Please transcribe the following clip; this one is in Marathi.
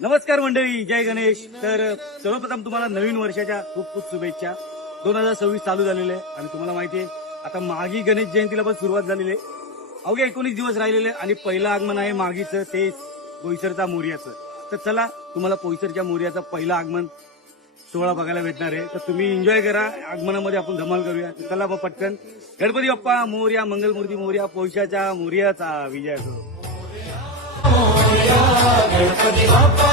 नमस्कार मंडळी, जय गणेश. तर सर्वप्रथम तुम्हाला नवीन वर्षाच्या खूप खूप शुभेच्छा. 2026 चालू झालेले आहे आणि तुम्हाला माहिती आहे आता माघी गणेश जयंतीला पण सुरुवात झालेली आहे. अवघे 19 दिवस राहिलेले आणि पहिलं आगमन आहे माघीचं, ते बोईसरचा मोर्याचं. तर चला तुम्हाला बोईसरच्या मोर्याचं पहिलं आगमन सोहळा बघायला भेटणार आहे. तर तुम्ही एन्जॉय करा, आगमनामध्ये आपण धमाल करूया. तर चला मग पटकन. गणपती बाप्पा मोर्या, मंगलमूर्ती मोर्या, पोयशाच्या मोर्याचा विजय असो. गणपती बाप्पा